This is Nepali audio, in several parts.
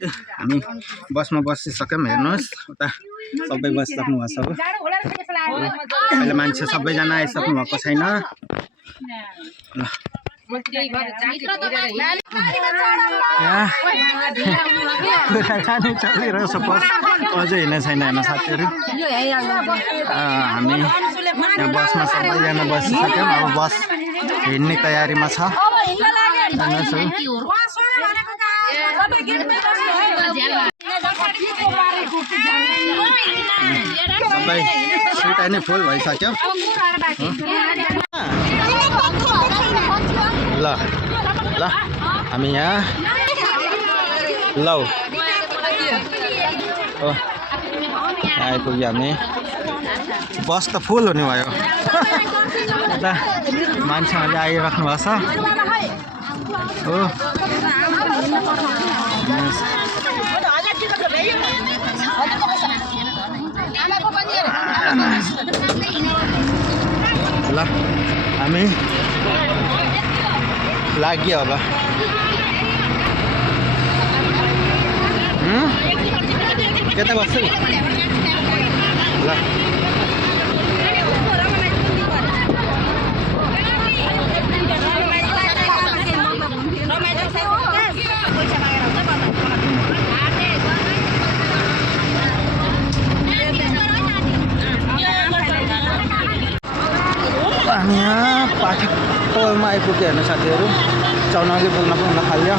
हामी बसमा बसिसक्यौँ हेर्नुहोस् उता सबै बसिसक्नु भएको छ अहिले मान्छे सबैजना आइसक्नु भएको छैन ल चलिरहेको छ बस अझै हिँड्ने छैन हेर्न साथीहरू हामी यहाँ बसमा सबैजना बसिसक्यौँ अब बस हिँड्ने तयारीमा छ सबै सिट नै फुल भइसक्यो ल ल हामी यहाँ लौ आइपुग्यो हामी बस त फुल हुने भयो मान्छेहरूले आइराख्नु भएको छ हो ल हामी लाग्यो अब केता बस्छ ल हामी यहाँ पाठक टोलमा आइपुग्यो हेर्नु साथीहरू चौनाली पुग्न थाल्यो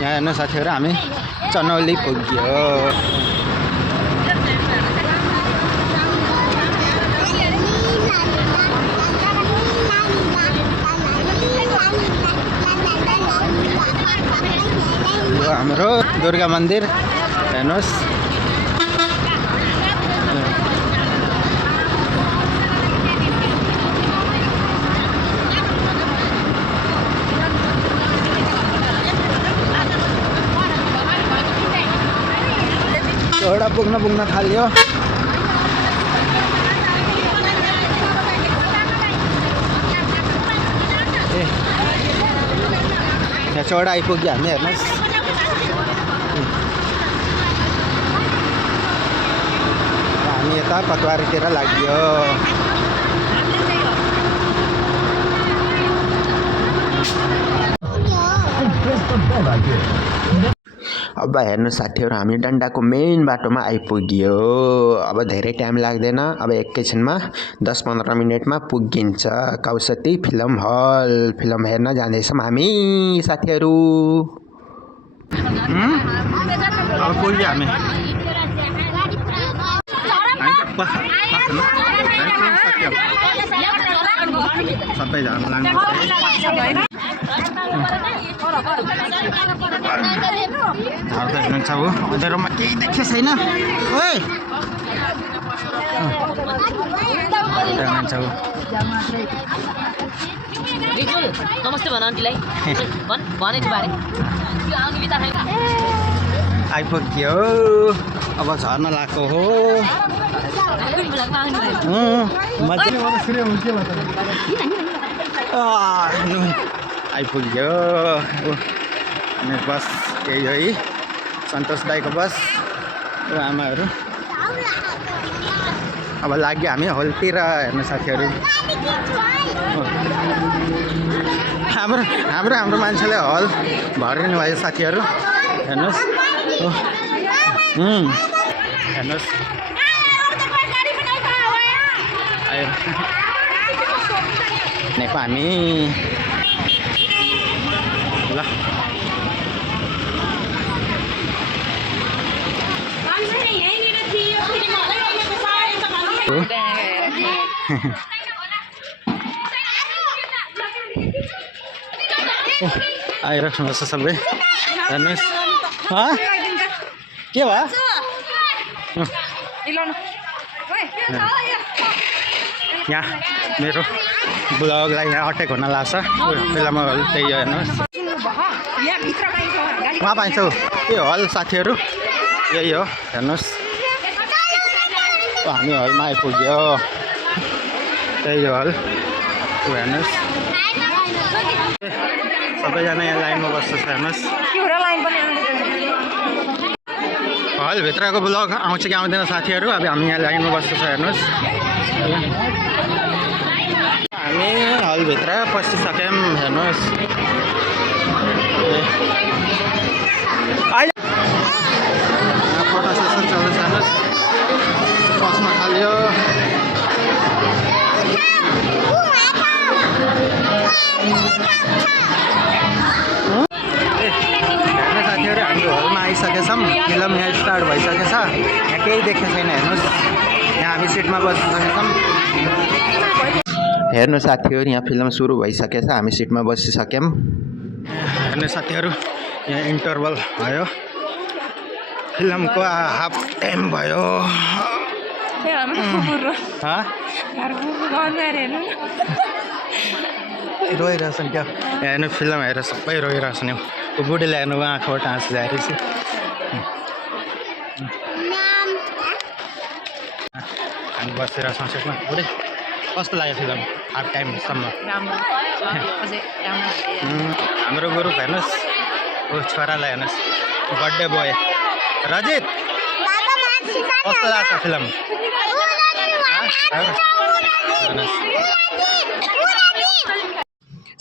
यहाँ हेर्नु साथीहरू हामी चनौली पुग्यो हाम्रो दुर्गा मन्दिर हेर्नुहोस् चौडा पुग्न थाल्यो यहाँ चौडा आइपुग्यो हामी हेर्नुहोस् हामी यता पतवारीतिर लाग्यो अब हेर्नु साथीहरू हामी डन्डाको मेन बाटोमा आइपुग्यो अब धेरै टाइम लाग्दैन अब एकैछिनमा 10-15 मिनेटमा पुगिन्छ कौसती फिल्म हल फिल्म हेर्न जाँदैछौँ हामी साथीहरू अब पुग्यो हामी सबैजना लाग्नु अँध्यारोमा केही देखेको छैन ओए नमस्ते भन आन्टीलाई आइपुग्यो अब झर्न लाग्यो हो आइपुग्यो अनि बस यही है सन्तोष दाईको बस आमाहरू अब लाग्यो हामी हलतिर हेर्नु साथीहरू हाम्रो मान्छेले हल भरिनु भयो साथीहरू हेर्नुहोस् हेर्नुहोस् नेपाल हामी ल आइराख्नु छ सबै हेर्नुहोस् के भयो यहाँ मेरो ब्लगलाई यहाँ अट्याक हुन लाग्छ फिल्म हल त्यही हो हेर्नुहोस् कहाँ पाइन्छ त्यो हल साथीहरू यही हो हेर्नुहोस् हामी हलमा आइपुग्यो त्यही हो हल हेर्नुहोस् सबैजना यहाँ लाइनमा बस्छ हेर्नुहोस् हलभित्रको ब्लग आउँछ कि आउँदैन साथीहरू अब हामी यहाँ लाइनमा बस्छ हेर्नुहोस् हामी हलभित्र पसिसक्यौँ हेर्नुहोस् अहिले फोटो सेसन चल्दैछ हेर्नुहोस् बस्न थाल्यो हेर्नु साथीहरू हामी हलमा आइसकेछौँ फिल्म यहाँ स्टार्ट भइसकेछ यहाँ केही देखेको छैन हेर्नुहोस् यहाँ हामी सिटमा बसिसकेछौँ हेर्नु साथीहरू यहाँ फिल्म सुरु भइसकेछ हामी सिटमा बसिसक्यौँ हेर्नु साथीहरू यहाँ इन्टरभल भयो फिल्मको हाफ टाइम भयो रोइरहेछन् क्या हेर्नु फिल्म हेरेर सबै रोइरहेछन् नि बुढीले हेर्नु आँखाबाट हाँसु ल्याएपछि हामी बसिरहेछौँ सेटमा बुढी कस्तो लाग्यो फिल्म हाफ टाइमसम्म हाम्रो ग्रुप हेर्नुहोस् ऊ छोरालाई हेर्नुहोस् बर्थडे बोय रजित कस्तो लाग्छ फिल्म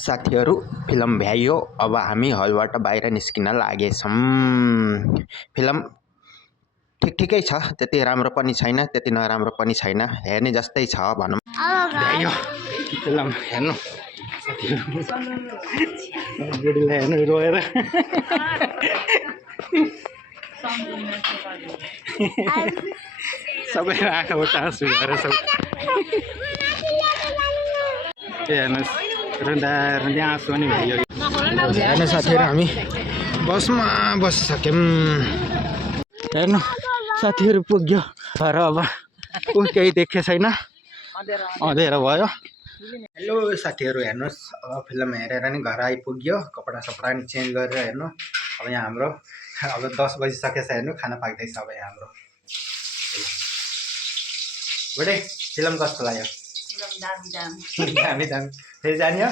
साथीहरू फिल्म भ्याइयो अब हामी हलबाट बाहिर निस्किन लागेछौँ फिल्म ठिकै छ त्यति राम्रो पनि छैन त्यति नराम्रो पनि छैन हेर्ने जस्तै छ भनौँ भ्याइयो फिल्म हेर्नु बुढीलाई हेर्नु रोएर सबै आँखाबाट आँसु भएर सब हेर्नुहोस् रुँदा रुँदै आँसु पनि भयो हेर्नु साथीहरू हामी बसमा बसिसक्यौँ हेर्नु साथीहरू पुग्यो तर अब केही देखेको छैन अँधेरो भयो हेलो साथीहरू हेर्नुहोस् अब फिल्म हेरेर नि घर आइपुग्यो कपडा सपडा नि चेन्ज गरेर हेर्नु अब यहाँ हाम्रो अब 10 बजिसकेछ हेर्नु खाना पाक्दैछ अब यहाँ हाम्रो बुढे फिल्म कस्तो लाग्यो दामी दामी फेरि जाने हो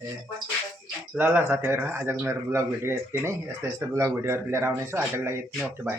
ए ल साथीहरू आजको मेरो ब्लग भिडियो यति नै यस्तो ब्लग भिडियोहरू लिएर आउनेछु आजको लागि यति नै ओके बाई